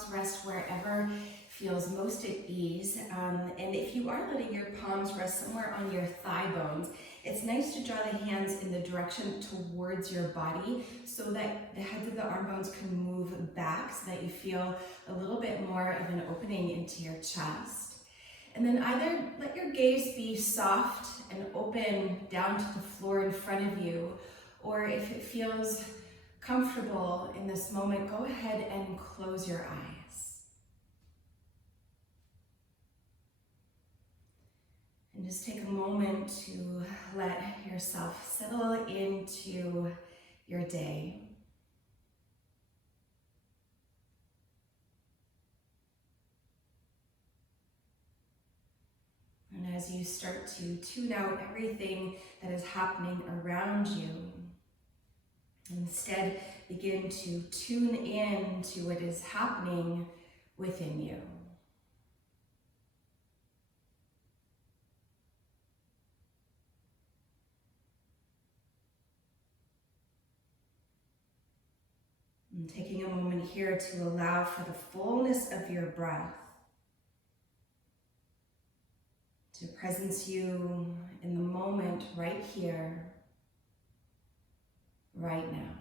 palms rest wherever feels most at ease. And if you are letting your palms rest somewhere on your thigh bones, it's nice to draw the hands in the direction towards your body so that the heads of the arm bones can move back so that you feel a little bit more of an opening into your chest. And then either let your gaze be soft and open down to the floor in front of you, or if it feels comfortable in this moment, go ahead and close your eyes. And just take a moment to let yourself settle into your day. And as you start to tune out everything that is happening around you, instead begin to tune in to what is happening within you. And taking a moment here to allow for the fullness of your breath to presence you in the moment right here, right now.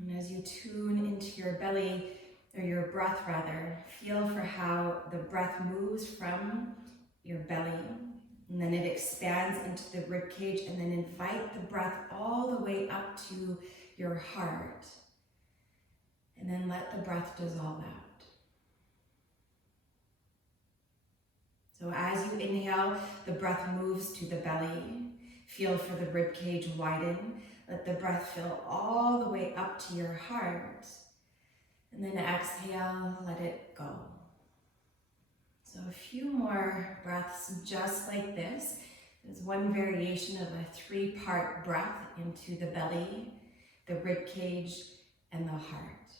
And as you tune into your belly, or your breath rather, feel for how the breath moves from your belly, and then it expands into the rib cage, and then invite the breath all the way up to your heart. And then let the breath dissolve out. So as you inhale, the breath moves to the belly. Feel for the rib cage widen. Let the breath fill all the way up to your heart. And then exhale, let it go. So a few more breaths just like this. There's one variation of a 3-part breath into the belly, the rib cage, and the heart.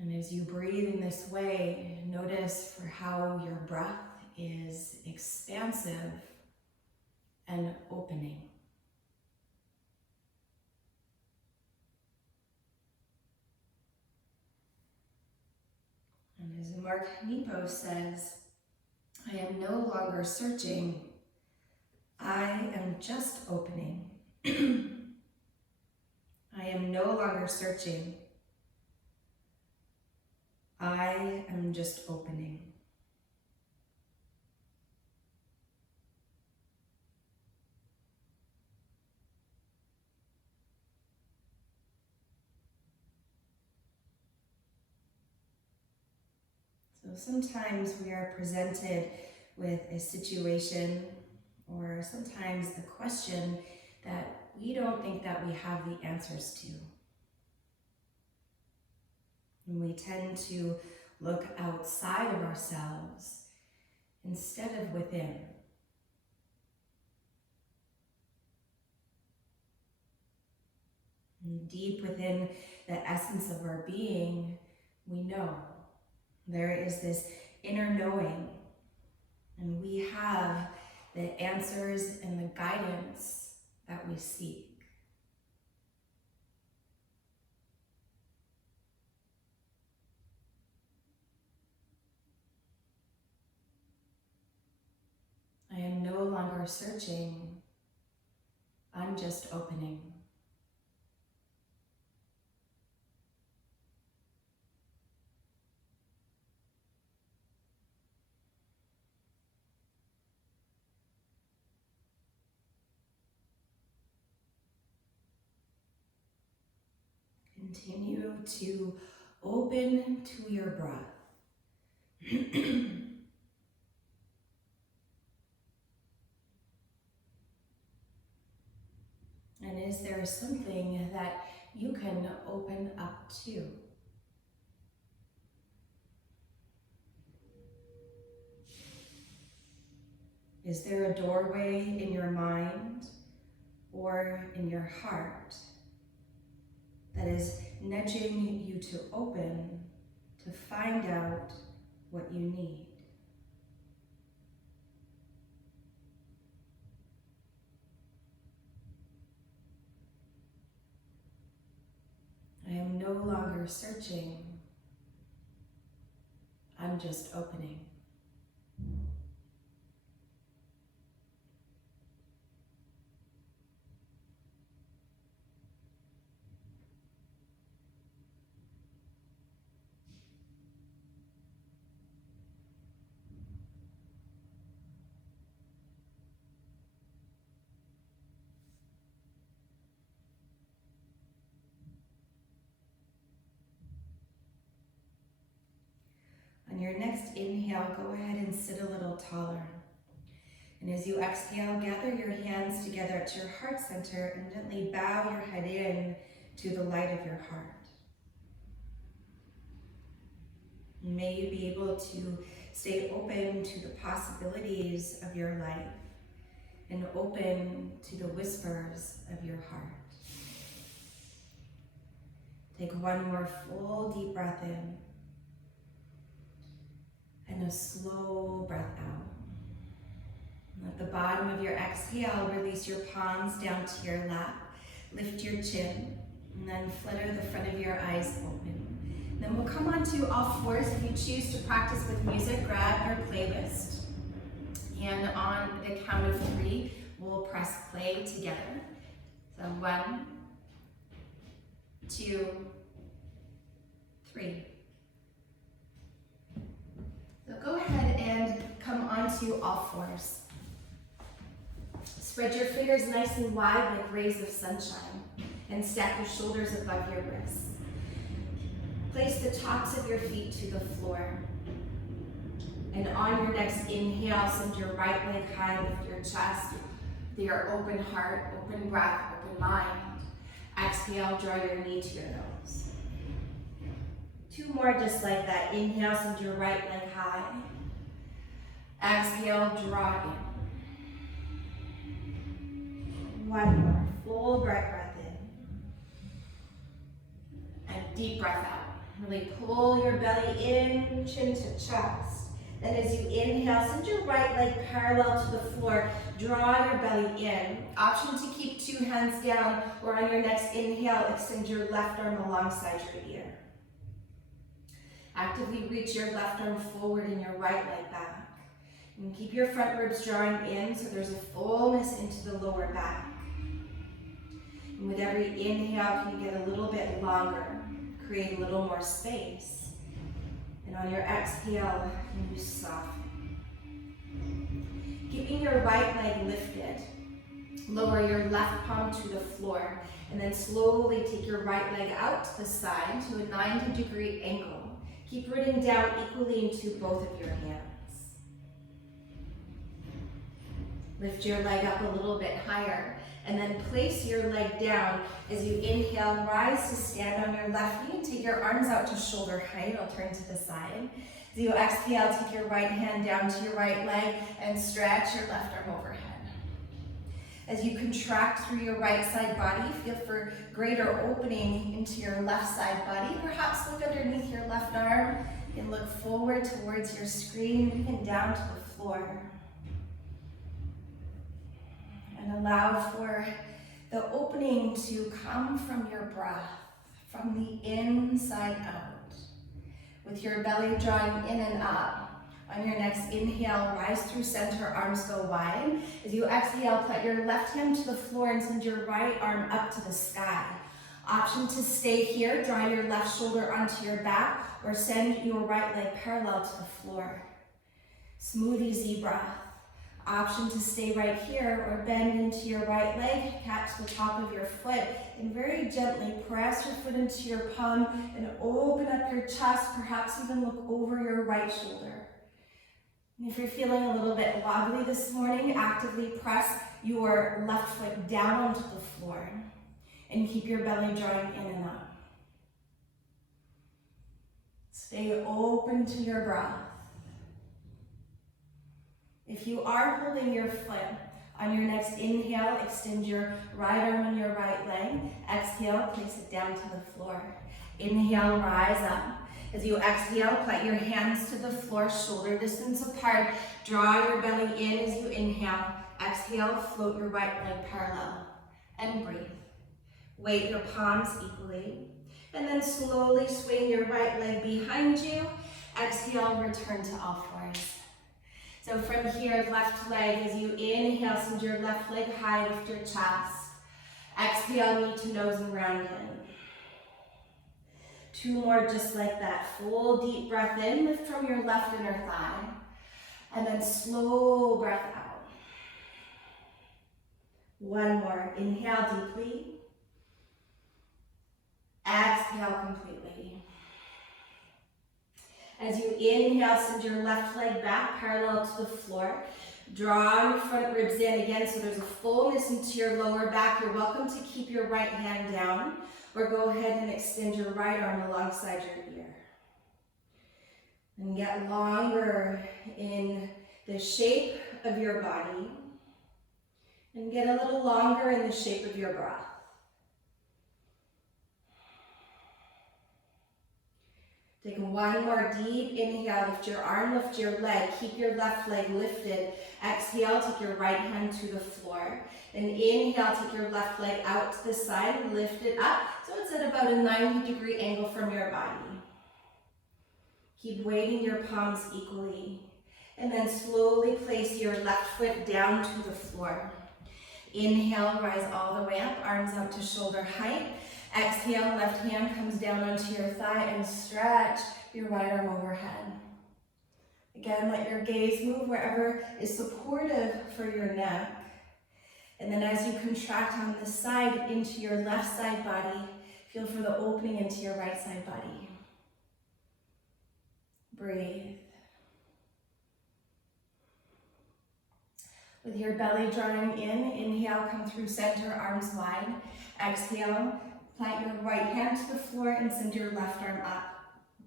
And as you breathe in this way, notice for how your breath is expansive and opening. And as Mark Nepo says, I am no longer searching, I am just opening. I am no longer searching, I am just opening. So sometimes we are presented with a situation or sometimes a question that we don't think that we have the answers to. And we tend to look outside of ourselves instead of within. And deep within the essence of our being, we know. There is this inner knowing, and we have the answers and the guidance that we seek. I am no longer searching, I'm just opening. Continue to open to your breath. And is there something that you can open up to? Is there a doorway in your mind or in your heart that is nudging you to open, to find out what you need. I am no longer searching. I'm just opening. On your next inhale, go ahead and sit a little taller. And as you exhale, gather your hands together at your heart center and gently bow your head in to the light of your heart. May you be able to stay open to the possibilities of your life and open to the whispers of your heart. Take one more full deep breath in and a slow breath out. And at the bottom of your exhale, release your palms down to your lap, lift your chin, and then flutter the front of your eyes open. Then we'll come onto all fours. If you choose to practice with music, grab your playlist. And on the count of 3, we'll press play together. So 1, 2, 3. So go ahead and come onto all fours. Spread your fingers nice and wide like rays of sunshine and stack your shoulders above your wrists. Place the tops of your feet to the floor. And on your next inhale, send your right leg high, lift your chest, with your open heart, open breath, open mind. Exhale, draw your knee to your nose. 2 more just like that. Inhale, send your right leg high. Exhale, draw in. 1 more, full bright breath in. And deep breath out. Really pull your belly in, chin to chest. Then as you inhale, send your right leg parallel to the floor. Draw your belly in. Option to keep 2 hands down, or on your next inhale, extend your left arm alongside your ear. Actively reach your left arm forward and your right leg back. And keep your front ribs drawing in so there's a fullness into the lower back. And with every inhale, can you get a little bit longer? Create a little more space. And on your exhale, you soften. Keeping your right leg lifted, lower your left palm to the floor, and then slowly take your right leg out to the side to a 90-degree angle. Keep rooting down equally into both of your hands. Lift your leg up a little bit higher, and then place your leg down. As you inhale, rise to stand on your left knee. Take your arms out to shoulder height. I'll turn to the side. As you exhale, take your right hand down to your right leg and stretch your left arm overhead. As you contract through your right side body, feel for greater opening into your left side body. Perhaps look underneath your left arm and look forward towards your screen and down to the floor. And allow for the opening to come from your breath, from the inside out. With your belly drawing in and up. On your next inhale, rise through center, arms go wide. As you exhale, put your left hand to the floor and send your right arm up to the sky. Option to stay here, draw your left shoulder onto your back, or send your right leg parallel to the floor. Smooth, easy breath. Option to stay right here or bend into your right leg, catch the top of your foot, and very gently press your foot into your palm and open up your chest, perhaps even look over your right shoulder. And if you're feeling a little bit wobbly this morning, actively press your left foot down onto the floor and keep your belly drawing in and up. Stay open to your breath. If you are holding your foot On your next inhale, extend your right arm and your right leg. Exhale, place it down to the floor. Inhale, rise up. As you exhale, plant your hands to the floor, shoulder distance apart. Draw your belly in as you inhale. Exhale, float your right leg parallel. And breathe. Weight your palms equally. And then slowly swing your right leg behind you. Exhale, return to all fours. So from here, left leg, as you inhale, send your left leg high, lift your chest. Exhale, knee to nose and round in. 2 more just like that. Full deep breath in, lift from your left inner thigh. And then slow breath out. 1 more. Inhale deeply. Exhale completely. As you inhale, send your left leg back parallel to the floor. Draw your front ribs in again so there's a fullness into your lower back. You're welcome to keep your right hand down or go ahead and extend your right arm alongside your ear. And get longer in the shape of your body and get a little longer in the shape of your breath. Take 1 more deep inhale, lift your arm, lift your leg, keep your left leg lifted. Exhale, take your right hand to the floor. And inhale, take your left leg out to the side, lift it up so it's at about a 90-degree angle from your body. Keep weighting your palms equally. And then slowly place your left foot down to the floor. Inhale, rise all the way up, arms out to shoulder height. Exhale, left hand comes down onto your thigh and stretch your right arm overhead. Again, let your gaze move wherever is supportive for your neck. And then as you contract on this side into your left side body, feel for the opening into your right side body. Breathe. With your belly drawing in, inhale, come through center, arms wide. Exhale, plant your right hand to the floor and send your left arm up.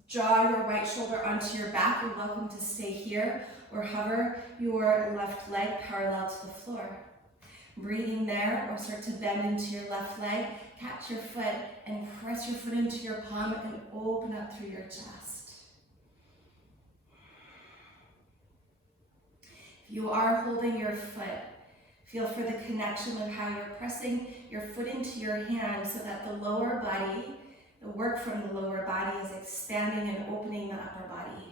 Draw your right shoulder onto your back. You're welcome to stay here or hover your left leg parallel to the floor. Breathing there, or start to bend into your left leg. Catch your foot and press your foot into your palm and open up through your chest. If you are holding your foot, feel for the connection of how you're pressing your foot into your hand so that the lower body, the work from the lower body is expanding and opening the upper body.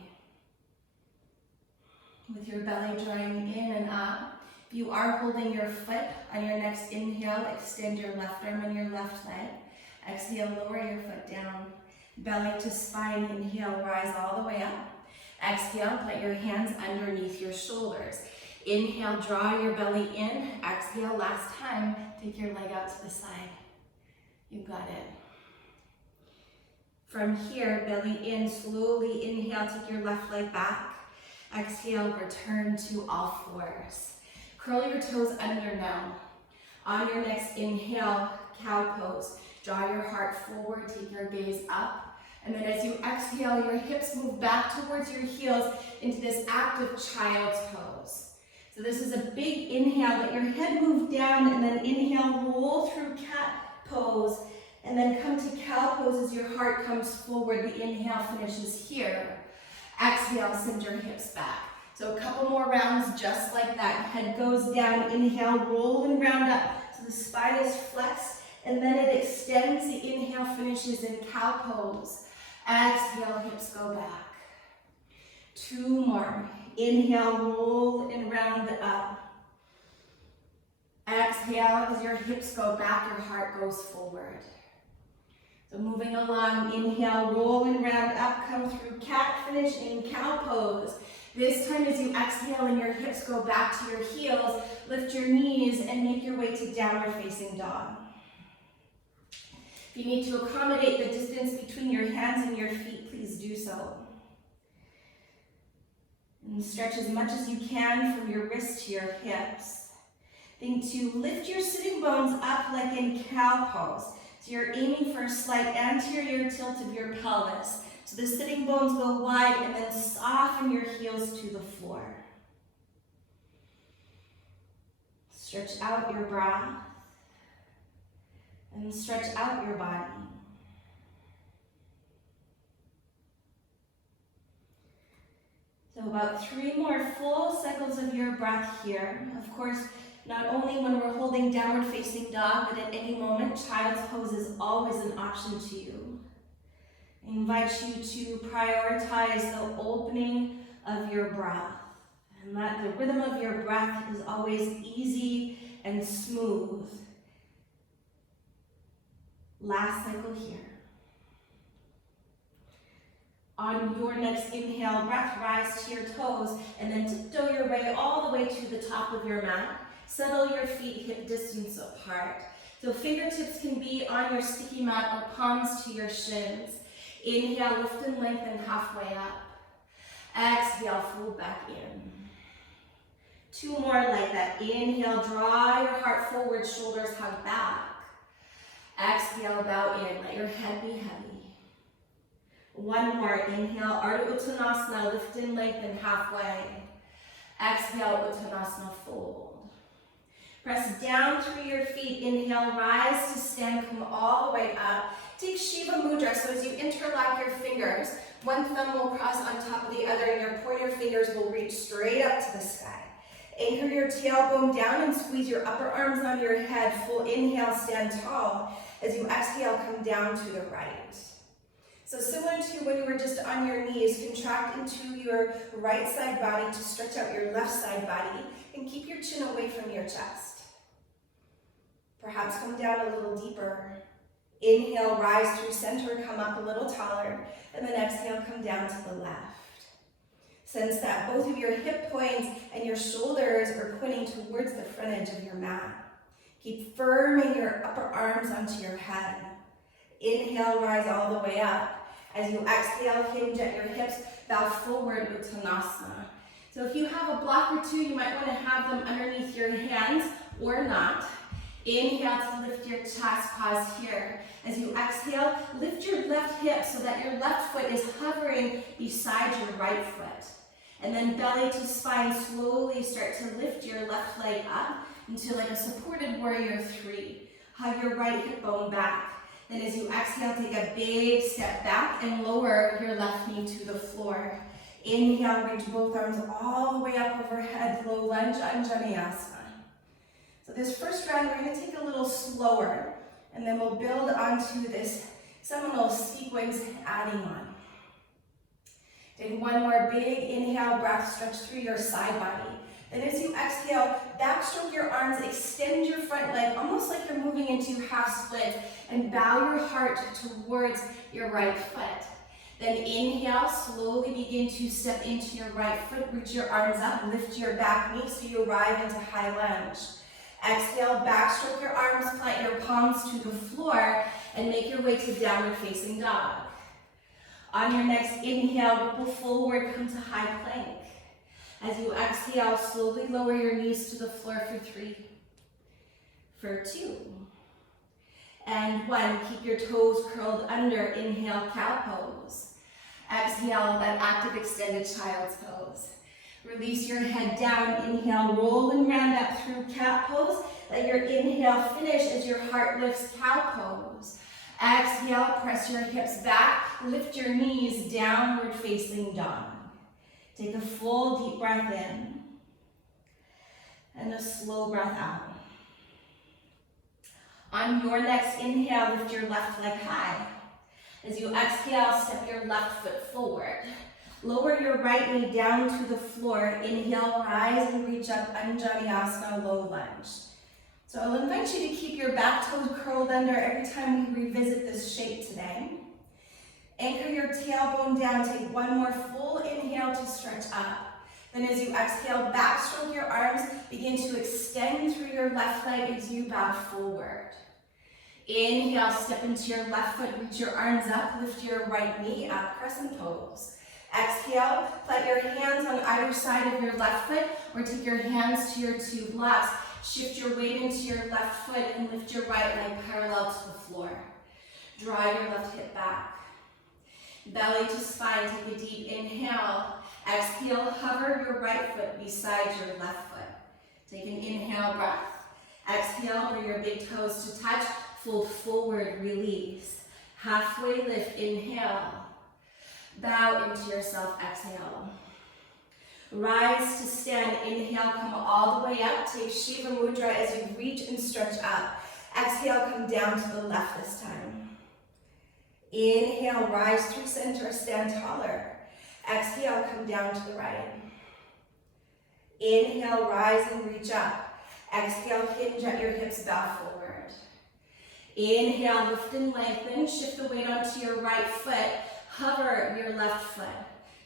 With your belly drawing in and up, if you are holding your foot, on your next inhale, extend your left arm and your left leg. Exhale, lower your foot down. Belly to spine, inhale, rise all the way up. Exhale, put your hands underneath your shoulders. Inhale, draw your belly in. Exhale, last time, take your leg out to the side. You got it. From here, belly in, slowly inhale, take your left leg back. Exhale, return to all fours. Curl your toes under now. On your next inhale, cow pose. Draw your heart forward, take your gaze up. And then as you exhale, your hips move back towards your heels into this active child's pose. So this is a big inhale, let your head move down, and then inhale, roll through cat pose, and then come to cow pose as your heart comes forward. The inhale finishes here. Exhale, send your hips back. So a couple more rounds just like that. Head goes down, inhale, roll and round up. So the spine is flexed, and then it extends. The inhale finishes in cow pose. Exhale, hips go back. 2 more. Inhale, roll and round up. Exhale, as your hips go back, your heart goes forward. So moving along, inhale, roll and round up, come through cat, finish in cow pose. This time as you exhale and your hips go back to your heels, lift your knees and make your way to downward facing dog. If you need to accommodate the distance between your hands and your feet, please do so. And stretch as much as you can from your wrists to your hips. Think to lift your sitting bones up like in cow pose. So you're aiming for a slight anterior tilt of your pelvis. So the sitting bones go wide and then soften your heels to the floor. Stretch out your breath and stretch out your body. So about 3 more full cycles of your breath here. Of course, not only when we're holding downward facing dog, but at any moment, child's pose is always an option to you. I invite you to prioritize the opening of your breath, and that the rhythm of your breath is always easy and smooth. Last cycle here. On your next inhale, breath, rise to your toes, and then tiptoe your way all the way to the top of your mat. Settle your feet hip distance apart. So fingertips can be on your sticky mat or palms to your shins. Inhale, lift and lengthen halfway up. Exhale, fold back in. 2 more like that. Inhale, draw your heart forward, shoulders hug back. Exhale, bow in, let your head be heavy. 1 more, inhale, Ardha Uttanasana, lift and lengthen halfway. Exhale, Uttanasana, fold. Press down through your feet, inhale, rise to stand, come all the way up. Take Shiva Mudra, so as you interlock your fingers, one thumb will cross on top of the other and your pointer fingers will reach straight up to the sky. Anchor your tailbone down and squeeze your upper arms onto your head. Full inhale, stand tall. As you exhale, come down to the right. So similar to when you were just on your knees, contract into your right side body to stretch out your left side body and keep your chin away from your chest. Perhaps come down a little deeper. Inhale, rise through center, come up a little taller, and then exhale, come down to the left. Sense that both of your hip points and your shoulders are pointing towards the front edge of your mat. Keep firming your upper arms onto your head. Inhale, rise all the way up. As you exhale, hinge at your hips, bow forward, Uttanasana. So if you have a block or 2, you might want to have them underneath your hands or not. Inhale to lift your chest, pause here. As you exhale, lift your left hip so that your left foot is hovering beside your right foot. And then belly to spine, slowly start to lift your left leg up into like a supported warrior 3. Hug your right hip bone back. Then as you exhale, take a big step back and lower your left knee to the floor. Inhale, reach both arms all the way up overhead, low lunge, Anjaneyasana. So this first round, we're going to take a little slower, and then we'll build onto this seminal sequence, adding on. Take 1 more big inhale, breath, stretch through your side body. Then as you exhale, backstroke your arms, extend your front leg, almost like you're moving into half split, and bow your heart towards your right foot. Then inhale, slowly begin to step into your right foot, reach your arms up, lift your back knee so you arrive into high lunge. Exhale, backstroke your arms, plant your palms to the floor, and make your way to downward facing dog. On your next inhale, ripple forward, come to high plank. As you exhale, slowly lower your knees to the floor for 3, for 2, and 1. Keep your toes curled under. Inhale, cow pose. Exhale, that active extended child's pose. Release your head down. Inhale, roll and round up through cat pose. Let your inhale finish as your heart lifts, cow pose. Exhale, press your hips back, lift your knees, downward facing dog. Take a full deep breath in and a slow breath out. On your next inhale, lift your left leg high. As you exhale, step your left foot forward. Lower your right knee down to the floor. Inhale, rise and reach up, Anjaneyasana, low lunge. So I'll invite you to keep your back toes curled under every time we revisit this shape today. Anchor your tailbone down. Take 1 more full inhale to stretch up. Then as you exhale, backstroke your arms. Begin to extend through your left leg as you bow forward. Inhale, step into your left foot, reach your arms up, lift your right knee up, crescent pose. Exhale, plant your hands on either side of your left foot or take your hands to your 2 blocks. Shift your weight into your left foot and lift your right leg parallel to the floor. Draw your left hip back. Belly to spine, take a deep inhale. Exhale, hover your right foot beside your left foot. Take an inhale breath. Exhale, bring your big toes to touch. Fold forward, release. Halfway lift, inhale. Bow into yourself, exhale. Rise to stand, inhale, come all the way up. Take Shiva Mudra as you reach and stretch up. Exhale, come down to the left this time. Inhale, rise through center, stand taller. Exhale, come down to the right. Inhale, rise and reach up. Exhale, hinge at your hips, bow forward. Inhale, lift and lengthen. Shift the weight onto your right foot. Hover your left foot.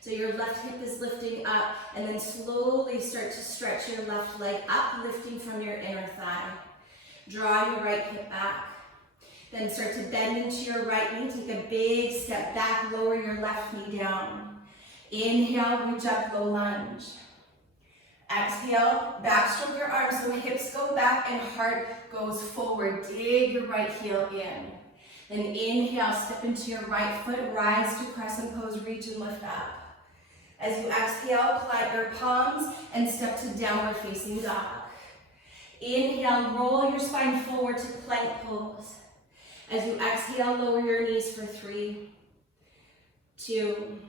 So your left hip is lifting up, and then slowly start to stretch your left leg up, lifting from your inner thigh. Draw your right hip back. Then start to bend into your right knee. Take a big step back, lower your left knee down. Inhale, reach up, low lunge. Exhale, backstroke your arms so hips go back and heart goes forward. Dig your right heel in. Then inhale, step into your right foot, rise to crescent pose, reach and lift up. As you exhale, plant your palms and step to downward facing dog. Inhale, roll your spine forward to plank pose. As you exhale, lower your knees for 3, 2,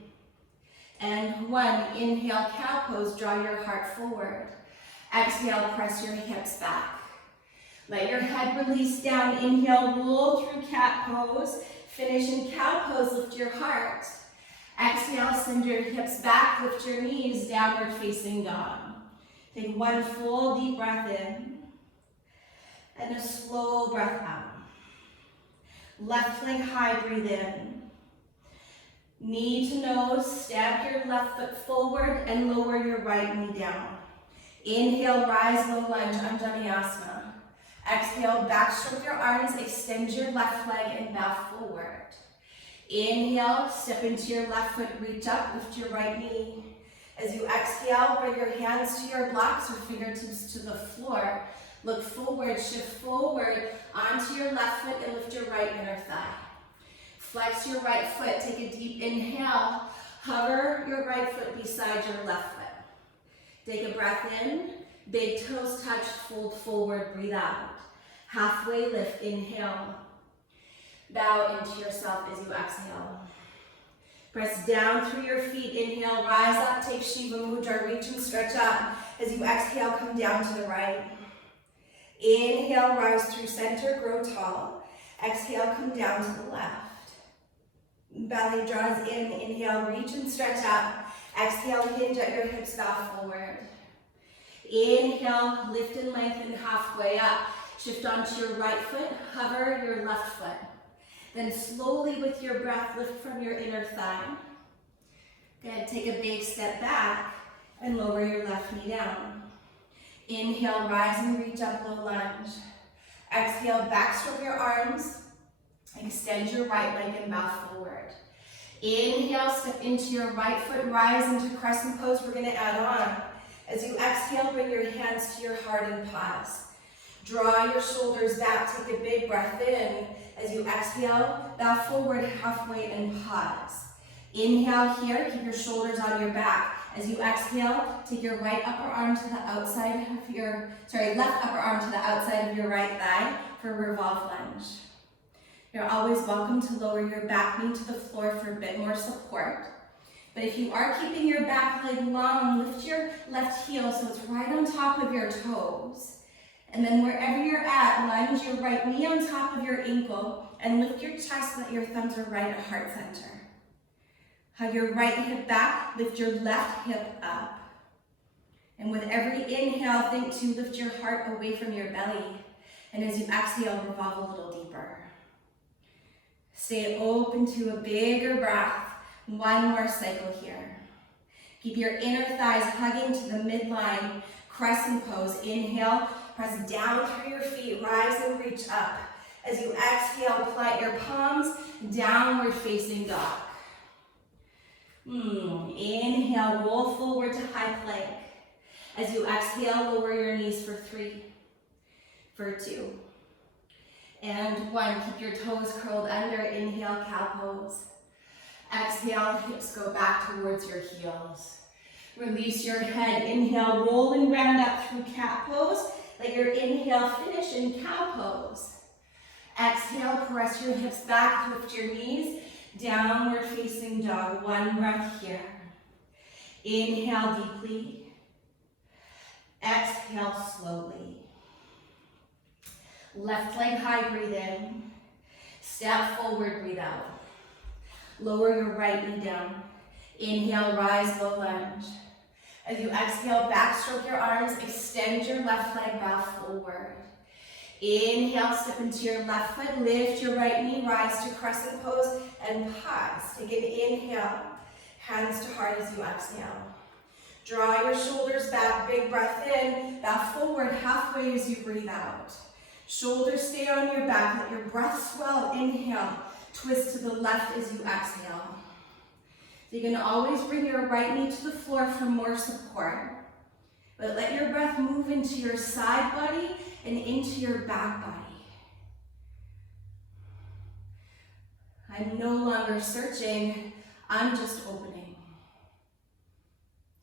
and 1. Inhale, cow pose, draw your heart forward. Exhale, press your hips back. Let your head release down. Inhale, roll through cat pose. Finish in cow pose, lift your heart. Exhale, send your hips back, lift your knees, downward facing dog. Take 1 full deep breath in, and a slow breath out. Left leg high, breathe in. Knee to nose, stab your left foot forward and lower your right knee down. Inhale, rise, low lunge, Anjaneyasana. Exhale, backstroke your arms, extend your left leg and bow forward. Inhale, step into your left foot, reach up, lift your right knee. As you exhale, bring your hands to your blocks or fingertips to the floor. Look forward, shift forward onto your left foot and lift your right inner thigh. Flex your right foot, take a deep inhale. Hover your right foot beside your left foot. Take a breath in, big toes touch, fold forward, breathe out. Halfway lift, inhale. Bow into yourself as you exhale. Press down through your feet, inhale, rise up, take Shiva Mudra, reach and stretch up. As you exhale, come down to the right. Inhale, rise through center, grow tall. Exhale, come down to the left. Belly draws in, inhale, reach and stretch up. Exhale, hinge at your hips, bow forward. Inhale, lift and lengthen halfway up. Shift onto your right foot, hover your left foot. Then slowly with your breath, lift from your inner thigh. Good, take a big step back and lower your left knee down. Inhale, rise and reach up, low lunge. Exhale, backstroke your arms. Extend your right leg and bow forward. Inhale, step into your right foot, rise into crescent pose. We're gonna add on. As you exhale, bring your hands to your heart and pause. Draw your shoulders back, take a big breath in. As you exhale, bow forward halfway and pause. Inhale here, keep your shoulders on your back. As you exhale, take your right upper arm to the outside of your, left upper arm to the outside of your right thigh for revolve lunge. You're always welcome to lower your back knee to the floor for a bit more support. But if you are keeping your back leg long, lift your left heel so it's right on top of your toes. And then wherever you're at, lunge your right knee on top of your ankle and lift your chest so that your thumbs are right at heart center. Hug your right hip back, lift your left hip up. And with every inhale, think to lift your heart away from your belly. And as you exhale, revolve a little deeper. Stay open to a bigger breath. 1 more cycle here. Keep your inner thighs hugging to the midline, crescent pose. Inhale, press down through your feet, rise and reach up. As you exhale, plant your palms, downward facing dog. Inhale, roll forward to high plank. As you exhale, lower your knees for 3, for 2, and 1. Keep your toes curled under. Inhale, cow pose. Exhale, hips go back towards your heels. Release your head. Inhale, roll and round up through cat pose. Let your inhale finish in cow pose. Exhale, press your hips back, lift your knees, downward facing dog. One breath here. Inhale deeply. Exhale slowly. Left leg high, breathe in. Step forward, breathe out. Lower your right knee down. Inhale, rise, low lunge. As you exhale, backstroke your arms, extend your left leg, bow forward. Inhale, step into your left foot, lift your right knee, rise to crescent pose, and pause. Take an inhale, hands to heart as you exhale. Draw your shoulders back, big breath in, bow forward halfway as you breathe out. Shoulders stay on your back, let your breath swell, inhale, twist to the left as you exhale. You can always bring your right knee to the floor for more support, but let your breath move into your side body and into your back body. I'm no longer searching, I'm just opening.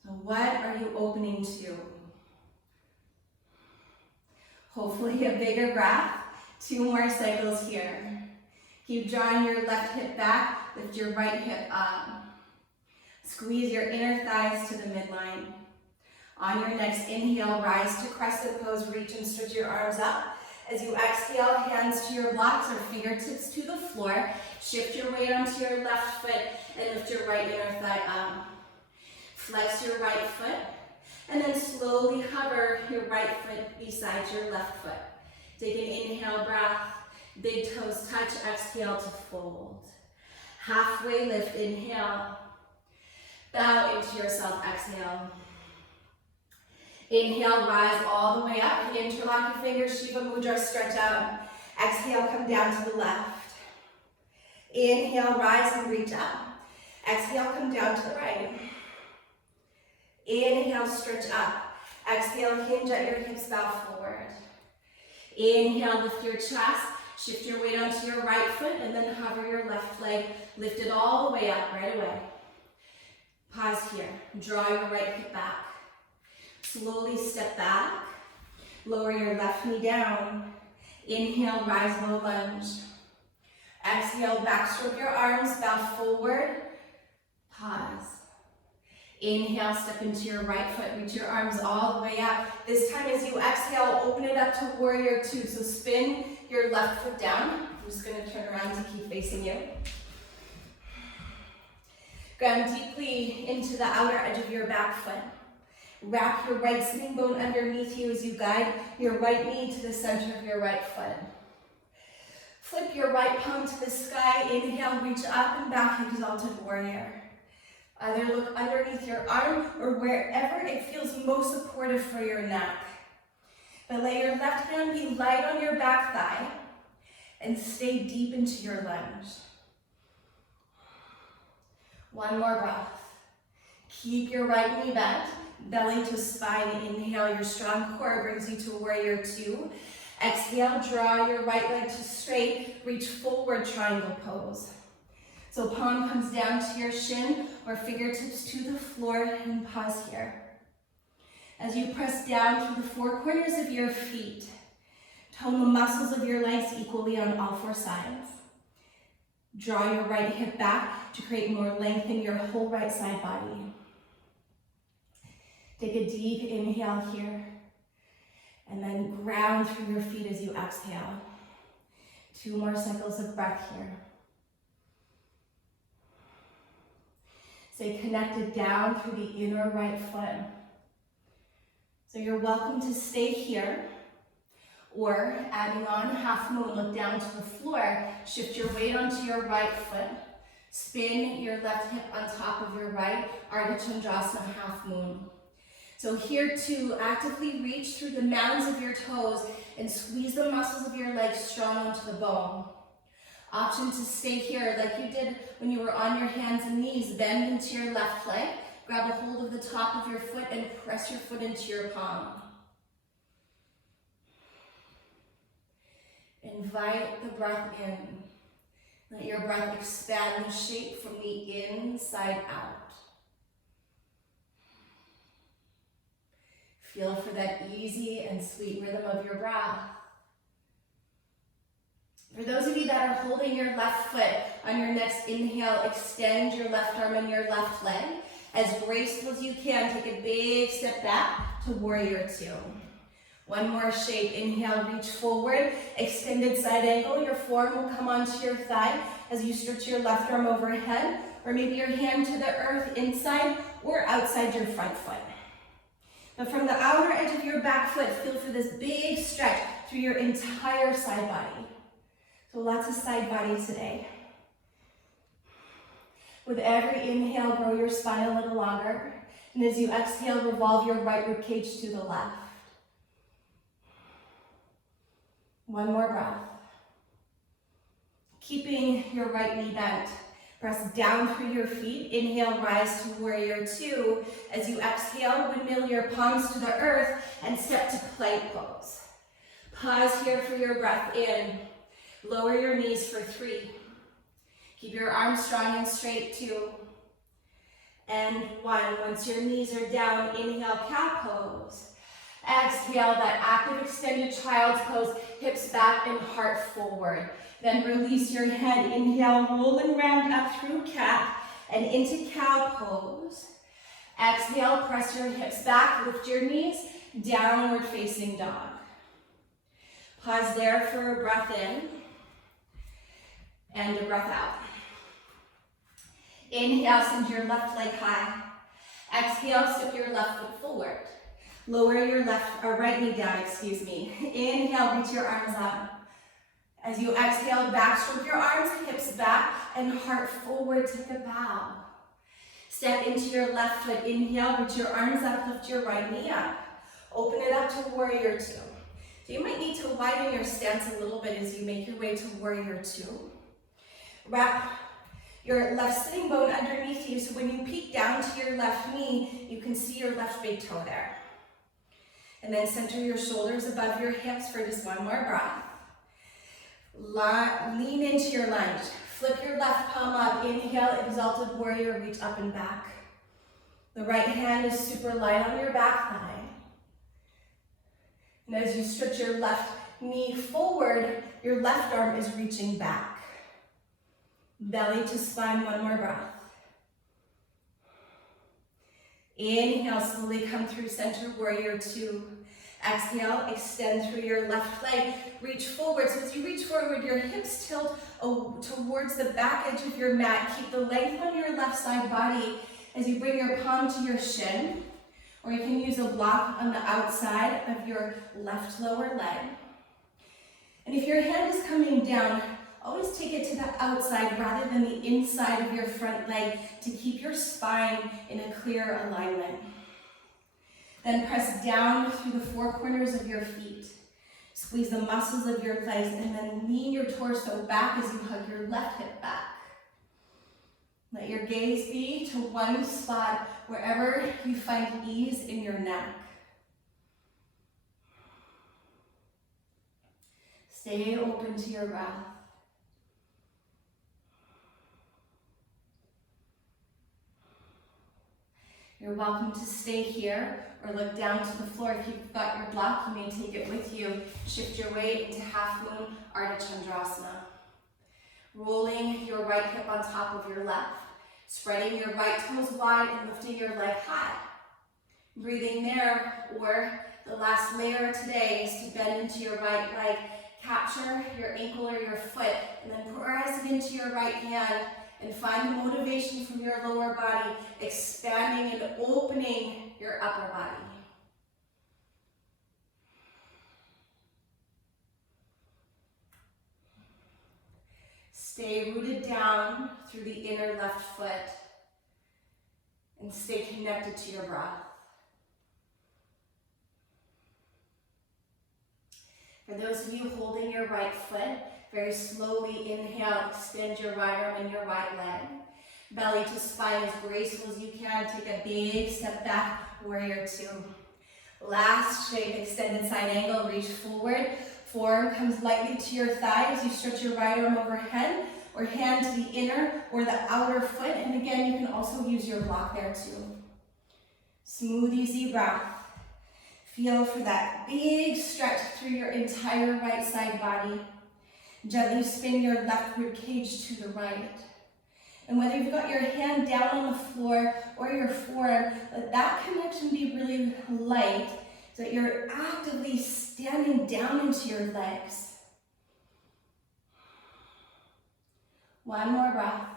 So what are you opening to? Hopefully a bigger breath. 2 more cycles here. Keep drawing your left hip back, lift your right hip up. Squeeze your inner thighs to the midline. On your next inhale, rise to crescent pose, reach and stretch your arms up. As you exhale, hands to your blocks or fingertips to the floor. Shift your weight onto your left foot and lift your right inner thigh up. Flex your right foot and then slowly hover your right foot beside your left foot. Take an inhale breath, big toes touch, exhale to fold. Halfway lift, inhale. Bow into yourself, exhale. Inhale, rise all the way up. Interlock your fingers, Shiva Mudra, stretch out. Exhale, come down to the left. Inhale, rise and reach up. Exhale, come down to the right. Inhale, stretch up. Exhale, hinge at your hips, bow forward. Inhale, lift your chest. Shift your weight onto your right foot and then hover your left leg. Lift it all the way up right away. Pause here. Draw your right hip back. Slowly step back. Lower your left knee down. Inhale, rise, low lunge. Exhale, backstroke your arms, bow forward. Pause. Inhale, step into your right foot, reach your arms all the way up. This time as you exhale, open it up to warrior 2. So spin your left foot down. I'm just gonna turn around to keep facing you. Ground deeply into the outer edge of your back foot. Wrap your right sitting bone underneath you as you guide your right knee to the center of your right foot. Flip your right palm to the sky. Inhale, reach up and back, exalted warrior. Either look underneath your arm or wherever it feels most supportive for your neck. But let your left hand be light on your back thigh and stay deep into your lunge. One more breath. Keep your right knee bent, belly to spine. Inhale, your strong core brings you to warrior 2. Exhale, draw your right leg to straight, reach forward triangle pose. So palm comes down to your shin or fingertips to the floor and pause here. As you press down through the 4 corners of your feet, tone the muscles of your legs equally on all 4 sides. Draw your right hip back to create more length in your whole right side body. Take a deep inhale here, and then ground through your feet as you exhale. 2 more cycles of breath here. Stay connected down through the inner right foot. So you're welcome to stay here, or adding on half moon, look down to the floor, shift your weight onto your right foot, spin your left hip on top of your right, Ardha Chandrasana, half moon. So here to actively reach through the mounds of your toes and squeeze the muscles of your legs strong onto the bone. Option to stay here like you did when you were on your hands and knees. Bend into your left leg, grab a hold of the top of your foot and press your foot into your palm. Invite the breath in. Let your breath expand the shape from the inside out. Feel for that easy and sweet rhythm of your breath. For those of you that are holding your left foot on your next inhale, extend your left arm and your left leg. As graceful as you can, take a big step back to warrior two. One more shape. Inhale, reach forward, extended side angle. Your forearm will come onto your thigh as you stretch your left arm overhead, or maybe your hand to the earth inside or outside your front foot. But from the outer edge of your back foot, feel for this big stretch through your entire side body. So lots of side body today. With every inhale, grow your spine a little longer. And as you exhale, revolve your right rib cage to the left. One more breath. Keeping your right knee bent. Press down through your feet. Inhale, rise to warrior two. As you exhale, windmill your palms to the earth and step to plank pose. Pause here for your breath in. Lower your knees for 3. Keep your arms strong and straight, 2. And 1. Once your knees are down, inhale, cow pose. Exhale, that active extended child's pose, hips back and heart forward. Then release your head. Inhale, rolling round up through cat and into cow pose. Exhale, press your hips back, lift your knees, downward facing dog. Pause there for a breath in and a breath out. Inhale, send your left leg high. Exhale, step your left foot forward. Lower your right knee down, Inhale, reach your arms up. As you exhale, back stroke your arms, hips back, and heart forward, take a bow. Step into your left foot. Inhale, reach your arms up, lift your right knee up. Open it up to warrior two. So you might need to widen your stance a little bit as you make your way to warrior two. Wrap your left sitting bone underneath you, so when you peek down to your left knee, you can see your left big toe there. And then center your shoulders above your hips for just one more breath. Lean into your lunge. Flip your left palm up. Inhale, exalted warrior, reach up and back. The right hand is super light on your back thigh. And as you stretch your left knee forward, your left arm is reaching back. Belly to spine, one more breath. Inhale, slowly come through center, warrior two. Exhale, extend through your left leg, reach forward. So as you reach forward, your hips tilt towards the back edge of your mat. Keep the length on your left side body as you bring your palm to your shin, or you can use a block on the outside of your left lower leg. And if your hand is coming down, always take it to the outside rather than the inside of your front leg to keep your spine in a clear alignment. Then press down through the four corners of your feet. Squeeze the muscles of your legs and then lean your torso back as you hug your left hip back. Let your gaze be to one spot wherever you find ease in your neck. Stay open to your breath. You're welcome to stay here or look down to the floor. If you've got your block, you may take it with you. Shift your weight into half moon Ardha Chandrasana. Rolling your right hip on top of your left. Spreading your right toes wide and lifting your leg high. Breathing there, or the last layer today is to bend into your right leg. Capture your ankle or your foot and then press it into your right hand. And find the motivation from your lower body, expanding and opening your upper body. Stay rooted down through the inner left foot and stay connected to your breath. For those of you holding your right foot, very slowly inhale, extend your right arm and your right leg. Belly to spine as graceful as you can. Take a big step back, warrior two. Last shape, extended side angle, reach forward. Forearm comes lightly to your thigh as you stretch your right arm overhead, or hand to the inner or the outer foot. And again, you can also use your block there too. Smooth, easy breath. Feel for that big stretch through your entire right side body. Gently spin your left rib cage to the right. And whether you've got your hand down on the floor or your forearm, let that connection be really light so that you're actively standing down into your legs. One more breath.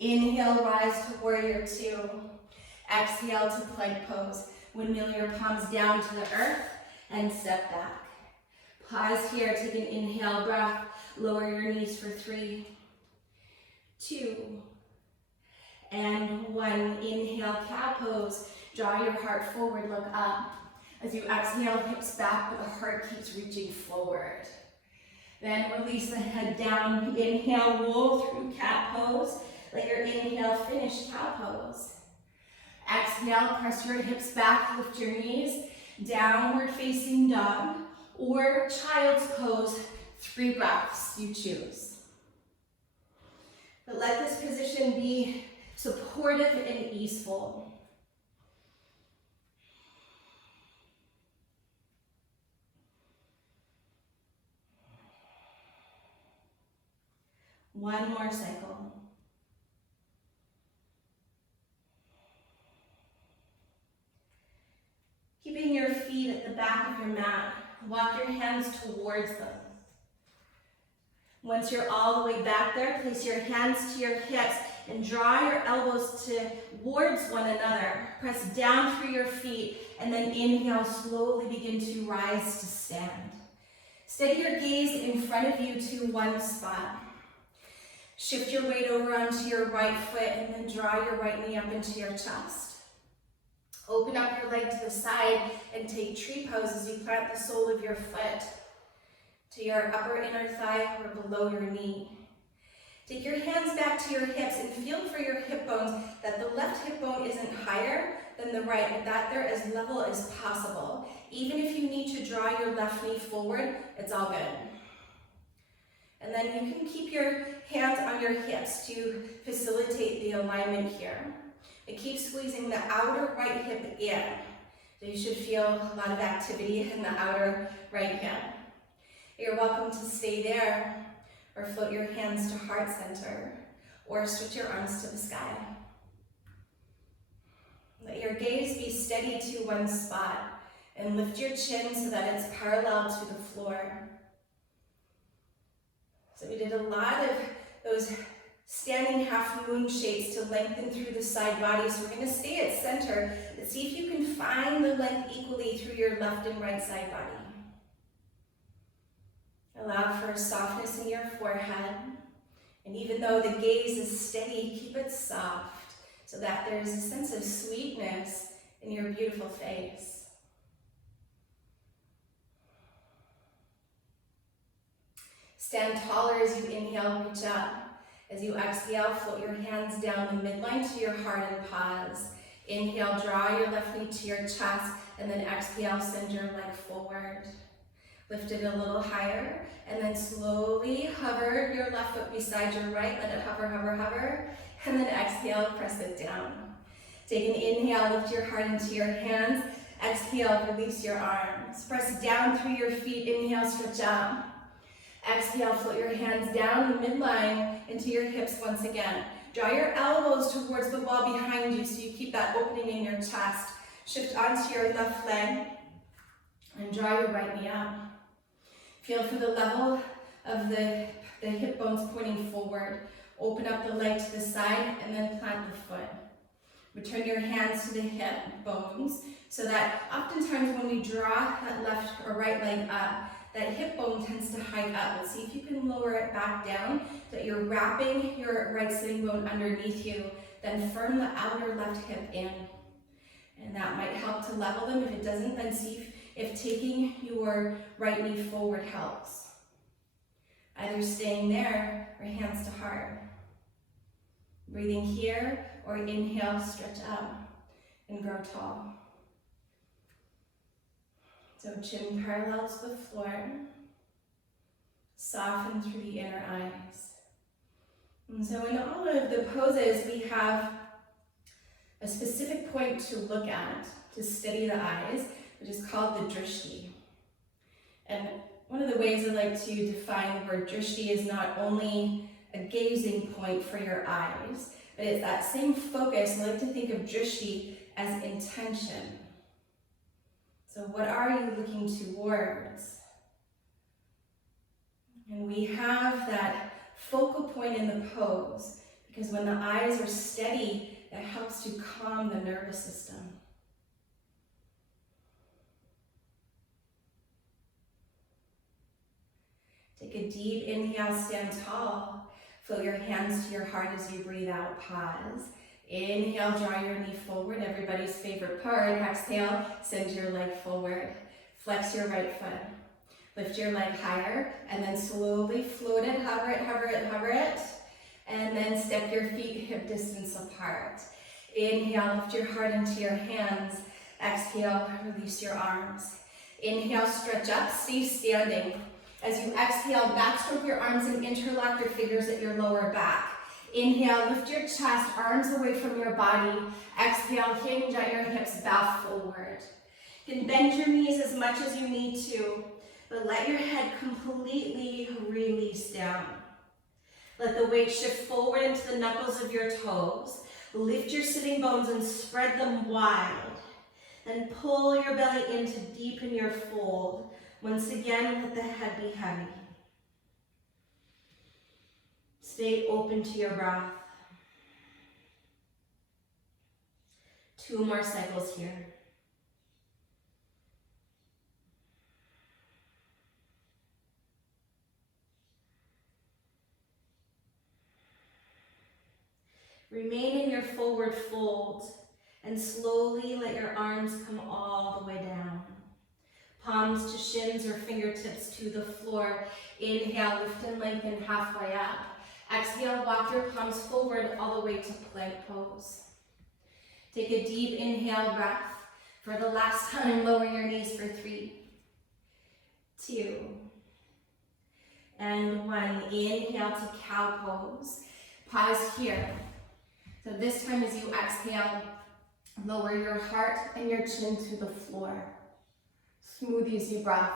Inhale, rise to warrior two. Exhale to plank pose. Windmill your palms down to the earth and step back. Pause here, take an inhale breath. Lower your knees for 3, 2, and 1. Inhale, cow pose. Draw your heart forward, look up. As you exhale, hips back, but the heart keeps reaching forward. Then release the head down. Inhale, roll through cat pose. Let your inhale finish cow pose. Exhale, press your hips back, lift your knees. Downward facing dog or child's pose. 3 breaths, you choose. But let this position be supportive and easeful. One more cycle. Keeping your feet at the back of your mat, walk your hands towards them. Once you're all the way back there, place your hands to your hips and draw your elbows towards one another. Press down through your feet and then inhale, slowly begin to rise to stand. Steady your gaze in front of you to one spot. Shift your weight over onto your right foot and then draw your right knee up into your chest. Open up your leg to the side and take tree pose as you plant the sole of your foot to your upper inner thigh or below your knee. Take your hands back to your hips and feel for your hip bones that the left hip bone isn't higher than the right, but that they're as level as possible. Even if you need to draw your left knee forward, it's all good. And then you can keep your hands on your hips to facilitate the alignment here. And keep squeezing the outer right hip in. So you should feel a lot of activity in the outer right hip. You're welcome to stay there or float your hands to heart center or stretch your arms to the sky. Let your gaze be steady to one spot and lift your chin so that it's parallel to the floor. So we did a lot of those standing half moon shapes to lengthen through the side body. So we're going to stay at center. Let's see if you can find the length equally through your left and right side body. Allow for softness in your forehead. And even though the gaze is steady, keep it soft so that there's a sense of sweetness in your beautiful face. Stand taller as you inhale, reach up. As you exhale, float your hands down the midline to your heart and pause. Inhale, draw your left knee to your chest, and then exhale, send your leg forward. Lift it a little higher, and then slowly hover your left foot beside your right. Let it hover, hover, hover, and then exhale, press it down. Take an inhale, lift your heart into your hands. Exhale, release your arms. Press down through your feet. Inhale, stretch out. Exhale, float your hands down the midline into your hips once again. Draw your elbows towards the wall behind you so you keep that opening in your chest. Shift onto your left leg and draw your right knee up. Feel for the level of the hip bones pointing forward. Open up the leg to the side and then plant the foot. Return your hands to the hip bones so that oftentimes when we draw that left or right leg up, that hip bone tends to hike up. Let's see if you can lower it back down so that you're wrapping your right sitting bone underneath you. Then firm the outer left hip in. And that might help to level them. If it doesn't, then see if taking your right knee forward helps. Either staying there or hands to heart. Breathing here or inhale, stretch up and grow tall. So chin parallel to the floor. Soften through the inner eyes. And so in all of the poses, we have a specific point to look at. to steady the eyes, which is called the drishti. And one of the ways I like to define the word drishti is not only a gazing point for your eyes, but it's that same focus. I like to think of drishti as intention. So what are you looking towards? And we have that focal point in the pose, because when the eyes are steady, that helps to calm the nervous system. Take a deep inhale, stand tall. Float your hands to your heart as you breathe out, pause. Inhale, draw your knee forward, everybody's favorite part. Exhale, send your leg forward. Flex your right foot. Lift your leg higher, and then slowly float it, hover it, hover it, hover it. And then step your feet hip distance apart. Inhale, lift your heart into your hands. Exhale, release your arms. Inhale, stretch up, stay standing. As you exhale, backstroke your arms and interlock your fingers at your lower back. Inhale, lift your chest, arms away from your body. Exhale, hinge at your hips, bow forward. You can bend your knees as much as you need to, but let your head completely release down. Let the weight shift forward into the knuckles of your toes. Lift your sitting bones and spread them wide. Then pull your belly in to deepen your fold. Once again, let the head be heavy. Stay open to your breath. 2 more cycles here. Remain in your forward fold and slowly let your arms come all the way down. Palms to shins or fingertips to the floor. Inhale, lift and lengthen halfway up. Exhale, walk your palms forward all the way to plank pose. Take a deep inhale breath. For the last time, lower your knees for 3, 2, and 1. Inhale to cow pose. Pause here. So this time as you exhale, lower your heart and your chin to the floor. Smooth, easy breath.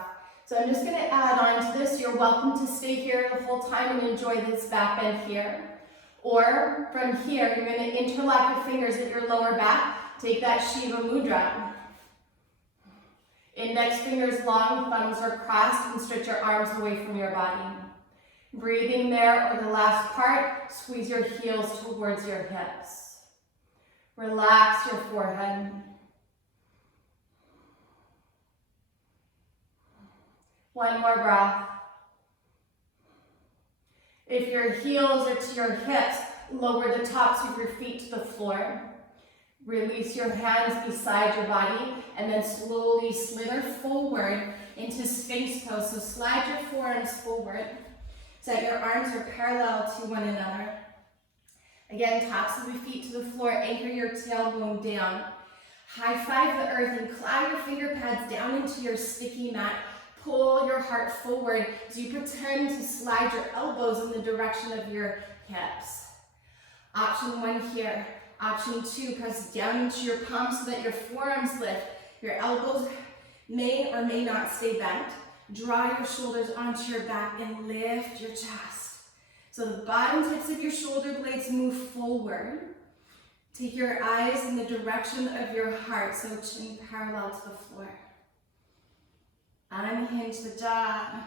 So I'm just going to add on to this. You're welcome to stay here the whole time and enjoy this back bend here. Or from here, you're going to interlock your fingers at your lower back. Take that Shiva Mudra. Index fingers long, thumbs are crossed, and stretch your arms away from your body. Breathing there, or the last part, squeeze your heels towards your hips. Relax your forehead. One more breath. If your heels are to your hips, lower the tops of your feet to the floor. Release your hands beside your body, and then slowly slither forward into Sphinx pose. So slide your forearms forward so that your arms are parallel to one another. Again, tops of the feet to the floor, anchor your tailbone down. High five the earth and claw your finger pads down into your sticky mat. Pull your heart forward as you pretend to slide your elbows in the direction of your hips. Option 1 here. Option 2, press down into your palms so that your forearms lift. Your elbows may or may not stay bent. Draw your shoulders onto your back and lift your chest. So the bottom tips of your shoulder blades move forward. Take your eyes in the direction of your heart, so chin parallel to the floor. Unhinge the jaw.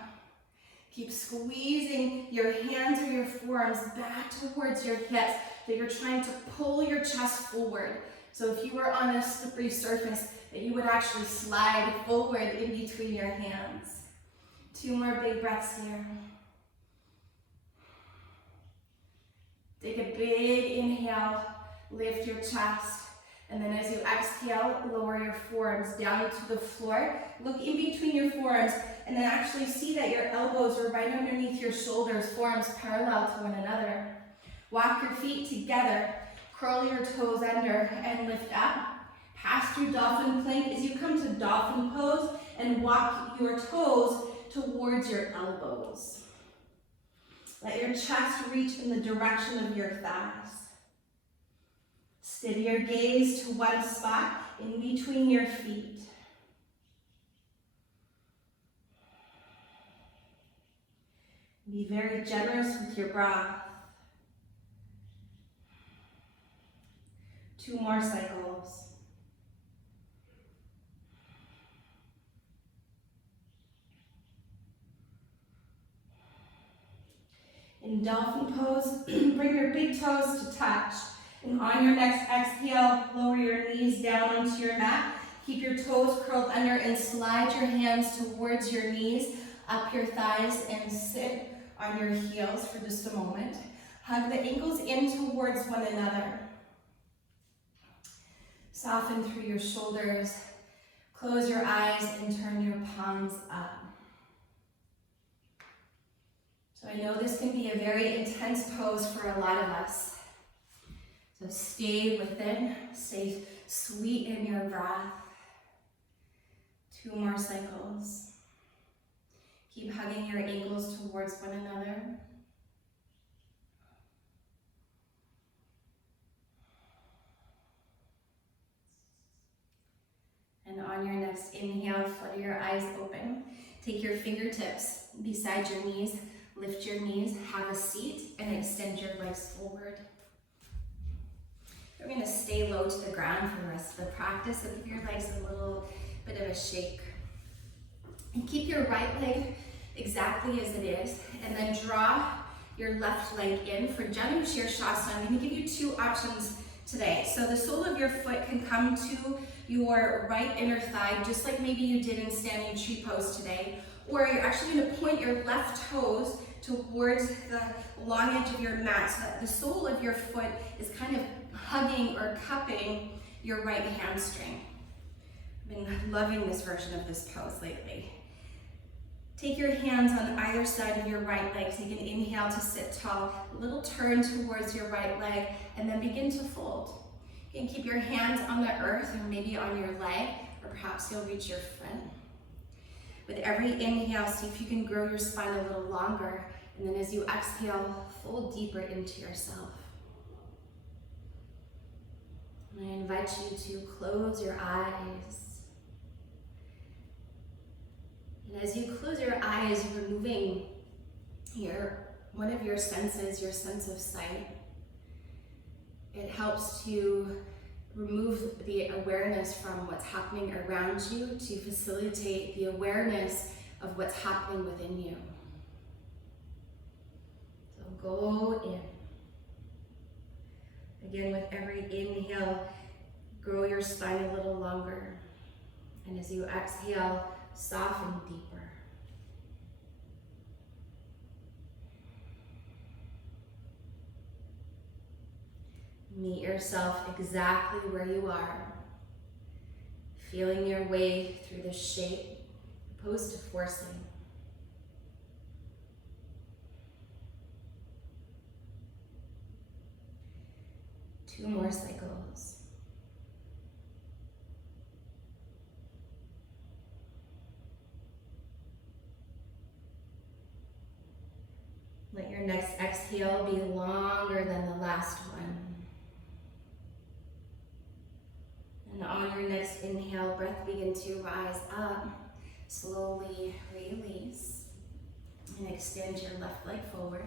Keep squeezing your hands or your forearms back towards your hips, that you're trying to pull your chest forward. So if you were on a slippery surface, that you would actually slide forward in between your hands. 2 more big breaths here. Take a big inhale, lift your chest. And then as you exhale, lower your forearms down to the floor. Look in between your forearms and then actually see that your elbows are right underneath your shoulders, forearms parallel to one another. Walk your feet together, curl your toes under and lift up. Pass through dolphin plank as you come to dolphin pose and walk your toes towards your elbows. Let your chest reach in the direction of your thighs. Steady your gaze to one spot in between your feet. Be very generous with your breath. 2 more cycles. In dolphin pose, bring your big toes to touch. And on your next exhale, lower your knees down onto your mat. Keep your toes curled under and slide your hands towards your knees, up your thighs, and sit on your heels for just a moment. Hug the ankles in towards one another. Soften through your shoulders. Close your eyes and turn your palms up. So I know this can be a very intense pose for a lot of us. So stay within, stay sweet in your breath. 2 more cycles. Keep hugging your ankles towards one another. And on your next inhale, flutter your eyes open. Take your fingertips beside your knees, lift your knees, have a seat, and extend your legs forward. We're going to stay low to the ground for the rest of the practice, so give your legs a little bit of a shake. And keep your right leg exactly as it is, and then draw your left leg in. For Janu Shirshasana, I'm going to give you 2 options today. So the sole of your foot can come to your right inner thigh, just like maybe you did in standing tree pose today, or you're actually going to point your left toes towards the long edge of your mat so that the sole of your foot is kind of hugging or cupping your right hamstring. I've been loving this version of this pose lately. Take your hands on either side of your right leg. Take an inhale to sit tall, a little turn towards your right leg, and then begin to fold. You can keep your hands on the earth or maybe on your leg, or perhaps you'll reach your foot. With every inhale, see if you can grow your spine a little longer, and then as you exhale, fold deeper into yourself. And I invite you to close your eyes. And as you close your eyes, removing one of your senses, your sense of sight, it helps to remove the awareness from what's happening around you to facilitate the awareness of what's happening within you. So go in. Again, with every inhale, grow your spine a little longer. And as you exhale, soften deeper. Meet yourself exactly where you are, feeling your way through the shape, opposed to forcing. Two more cycles. Let your next exhale be longer than the last one. And on your next inhale, breath begin to rise up. Slowly release. And extend your left leg forward.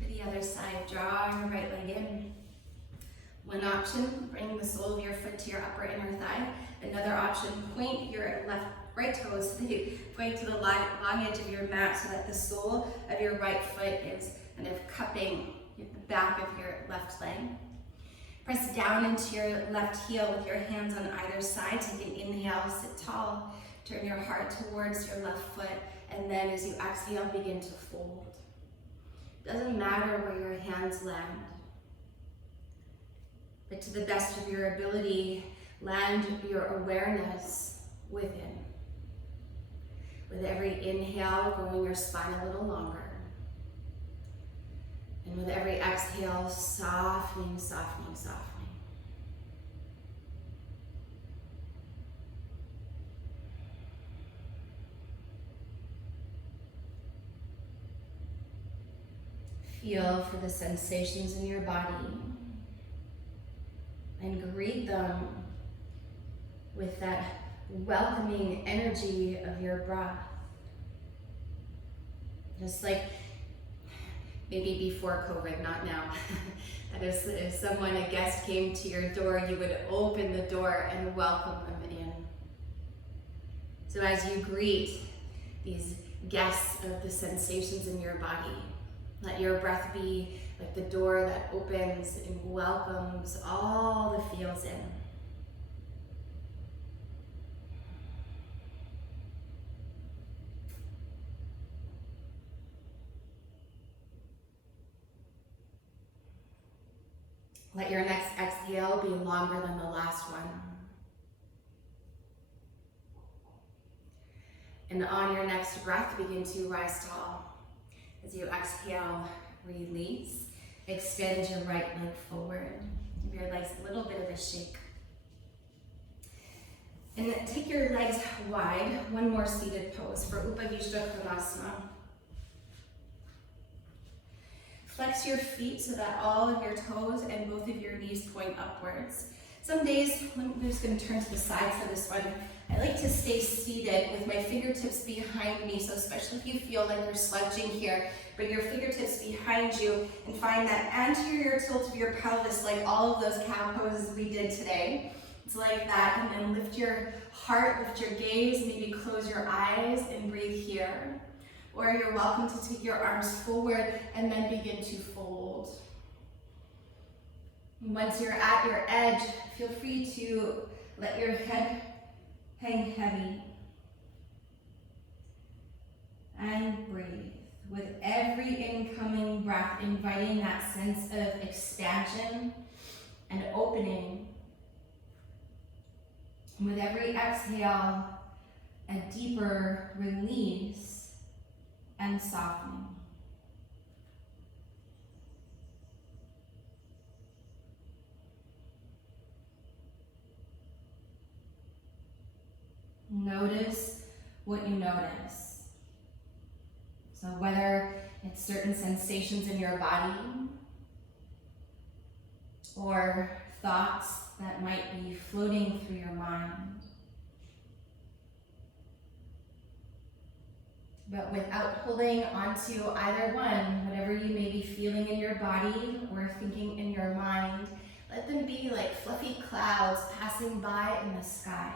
For the other side, draw your right leg in. One option, bring the sole of your foot to your upper inner thigh. Another option, point your right toes, point to the long edge of your mat so that the sole of your right foot is kind of cupping the back of your left leg. Press down into your left heel with your hands on either side. Take an inhale, sit tall. Turn your heart towards your left foot, and then as you exhale, begin to fold. Doesn't matter where your hands land, but to the best of your ability, land your awareness within. With every inhale, growing your spine a little longer. And with every exhale, softening, softening, softening. Feel for the sensations in your body. and greet them with that welcoming energy of your breath. Just like maybe before COVID, not now. That if someone, a guest came to your door, you would open the door and welcome them in. So as you greet these guests of the sensations in your body, let your breath be like the door that opens and welcomes all the feels in. Let your next exhale be longer than the last one. And on your next breath, begin to rise tall. As you exhale, release. Extend your right leg forward. Give your legs a little bit of a shake. And take your legs wide. One more seated pose for Upavishta Konasana. Flex your feet so that all of your toes and both of your knees point upwards. Some days, I'm just going to turn to the side for this one. I like to stay seated with my fingertips behind me, so especially if you feel like you're slouching here, bring your fingertips behind you and find that anterior tilt of your pelvis like all of those cow poses we did today. It's like that, and then lift your heart, lift your gaze, maybe close your eyes and breathe here. Or you're welcome to take your arms forward and then begin to fold. Once you're at your edge, feel free to let your head hang heavy. And breathe. With every incoming breath, inviting that sense of expansion and opening. With every exhale, a deeper release and softening. Notice what you notice. So whether it's certain sensations in your body or thoughts that might be floating through your mind. But without holding onto either one, whatever you may be feeling in your body or thinking in your mind, let them be like fluffy clouds passing by in the sky.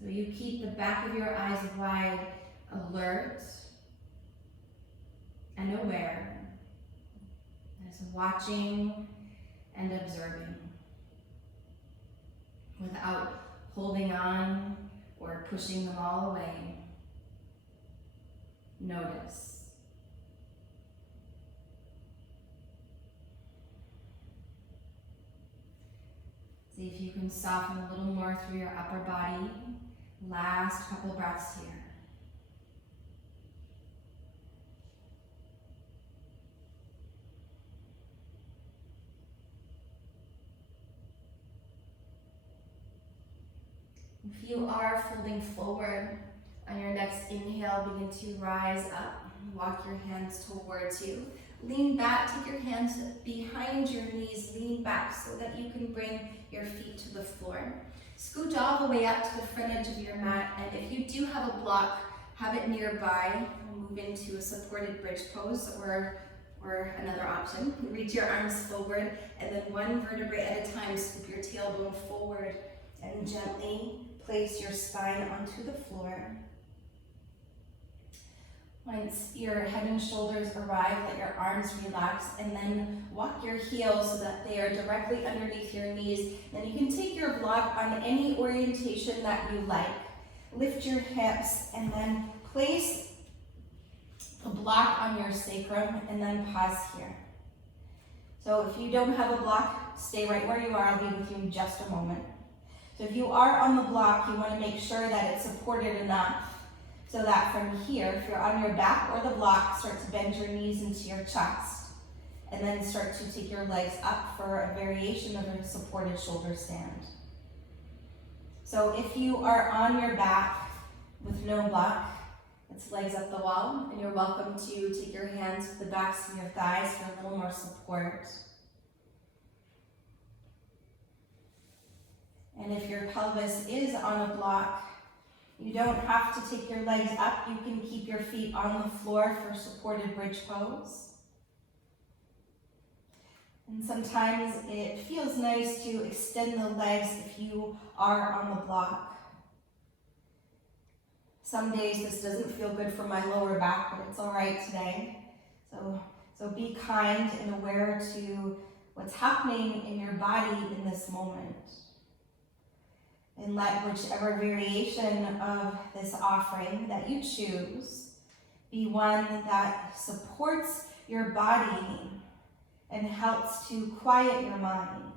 So you keep the back of your eyes wide, alert and aware, as watching and observing, without holding on or pushing them all away. Notice. See if you can soften a little more through your upper body. Last couple breaths here. If you are folding forward, on your next inhale, begin to rise up. Walk your hands towards you. Lean back, take your hands behind your knees, lean back so that you can bring your feet to the floor. Scooch all the way up to the front edge of your mat, and if you do have a block, have it nearby. We'll move into a supported bridge pose or another option. Reach your arms forward, and then one vertebrae at a time, scoop your tailbone forward and gently place your spine onto the floor. Once your head and shoulders arrive, let your arms relax and then walk your heels so that they are directly underneath your knees. Then you can take your block on any orientation that you like. Lift your hips and then place the block on your sacrum and then pause here. So if you don't have a block, stay right where you are. I'll be with you in just a moment. So if you are on the block, you want to make sure that it's supported enough so that from here, if you're on your back or the block, start to bend your knees into your chest. And then start to take your legs up for a variation of a supported shoulder stand. So if you are on your back with no block, it's legs up the wall, and you're welcome to take your hands to the backs of your thighs for a little more support. And if your pelvis is on a block, you don't have to take your legs up. You can keep your feet on the floor for supported bridge pose. And sometimes it feels nice to extend the legs if you are on the block. Some days this doesn't feel good for my lower back, but it's all right today. So be kind and aware to what's happening in your body in this moment. And let whichever variation of this offering that you choose be one that supports your body and helps to quiet your mind.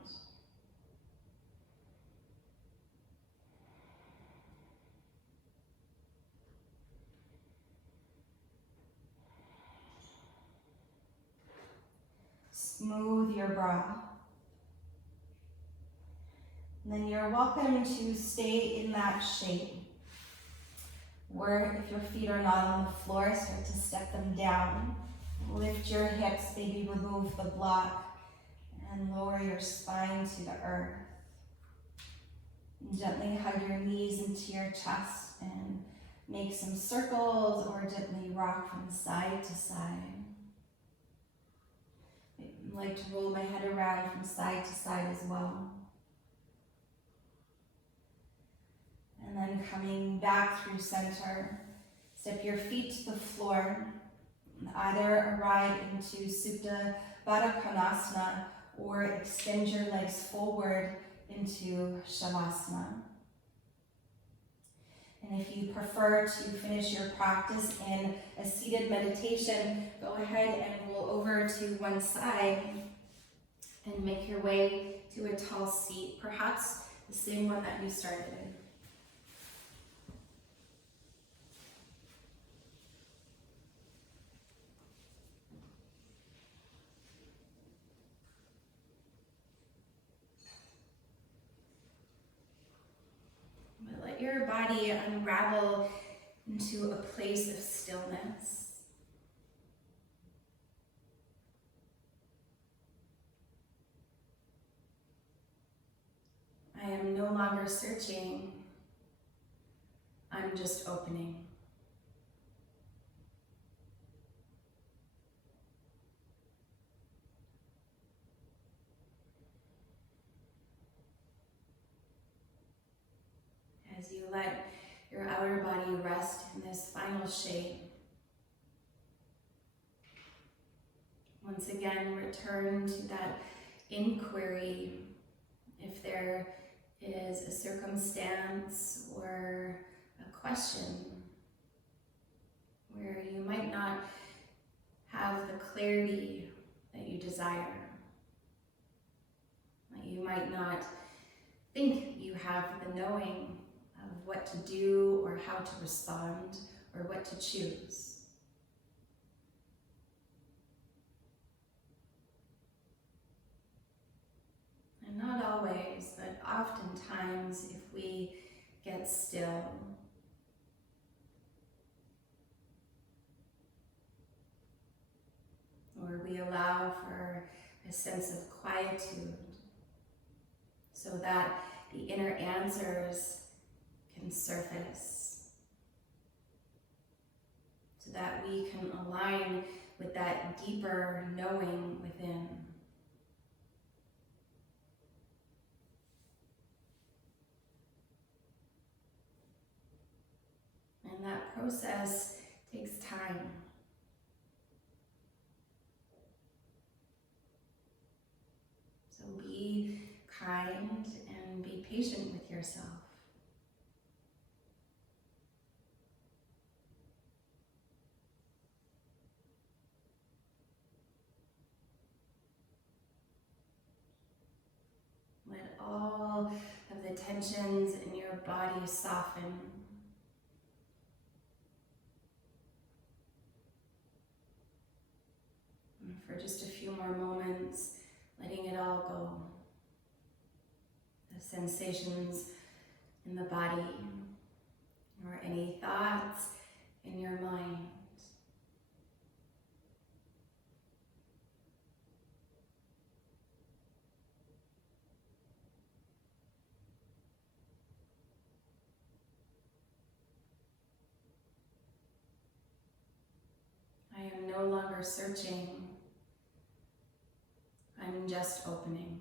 Smooth your brow. And then you're welcome to stay in that shape. Or if your feet are not on the floor, start to step them down. Lift your hips, maybe remove the block, and lower your spine to the earth. And gently hug your knees into your chest and make some circles or gently rock from side to side. I like to roll my head around from side to side as well. And then coming back through center, step your feet to the floor. Either arrive into Supta Baddha Konasana or extend your legs forward into Shavasana. And if you prefer to finish your practice in a seated meditation, go ahead and roll over to one side and make your way to a tall seat, perhaps the same one that you started in. Let your body unravel into a place of stillness. I am no longer searching. I'm just opening. As you let your outer body rest in this final shape, once again, return to that inquiry. If there is a circumstance or a question where you might not have the clarity that you desire, that you might not think you have the knowing of what to do or how to respond or what to choose. And not always, but oftentimes if we get still, or we allow for a sense of quietude so that the inner answers can surface, so that we can align with that deeper knowing within. And that process takes time. So be kind and be patient with yourself. Let all of the tensions in your body soften. And for just a few more moments, letting it all go. The sensations in the body, or any thoughts in your mind. searching. I'm just opening.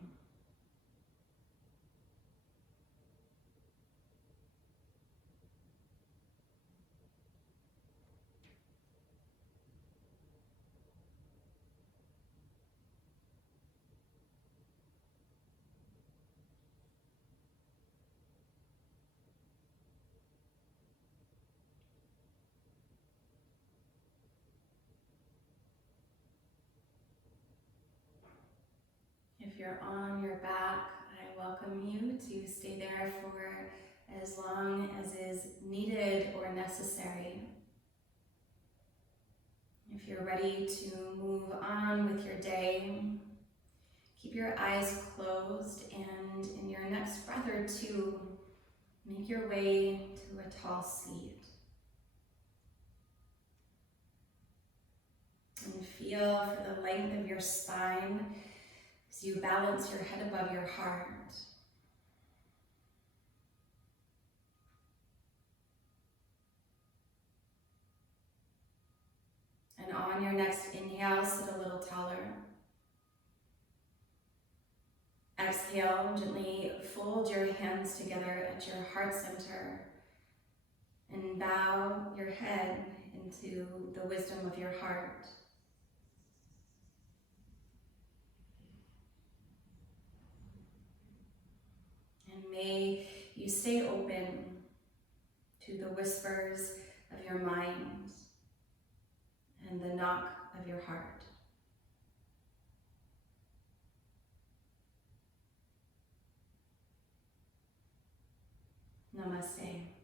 If you're on your back, I welcome you to stay there for as long as is needed or necessary. If you're ready to move on with your day, keep your eyes closed, and in your next breath or two, make your way to a tall seat. And feel for the length of your spine as you balance your head above your heart. And on your next inhale, sit a little taller. Exhale, gently fold your hands together at your heart center and bow your head into the wisdom of your heart. And may you stay open to the whispers of your mind and the knock of your heart. Namaste.